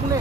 পুনে।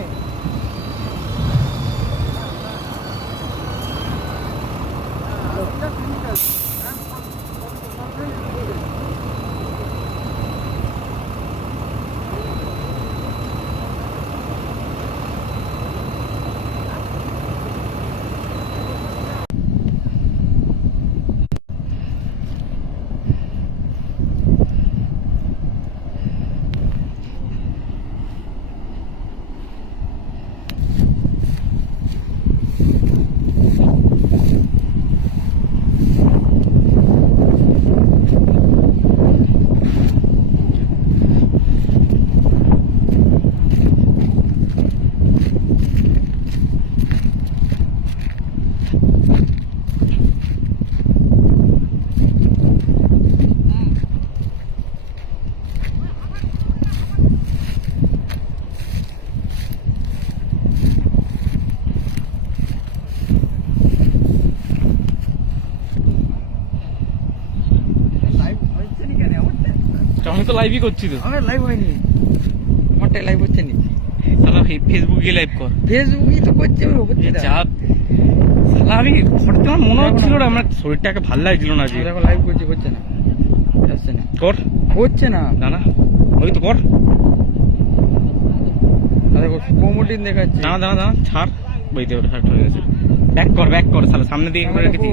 আমি তো লাইভই করছি তো। আমার লাইভ হয়নি, আমারটাই লাইভ হচ্ছে নি। সালা ফেসবুকে লাইভ কর। ফেসবুকই তো করছে, হচ্ছে না। চাপ সালা আমি করতে আমার মনে হচ্ছিল না, আমার শরীরটাকে ভালো লাগছিল না যে। দেখো লাইভ করছি, হচ্ছে না, আসছে না, কর, হচ্ছে না। না না ওই তো কর। দেখো প্রোমোটিং দেখাচ্ছে। দাঁড়া দাঁড়া দাঁড়া, ছাড় বইতে ওটা হয়ে গেছে। ব্যাক কর সালা, সামনে দিকে করে রেখেছিস।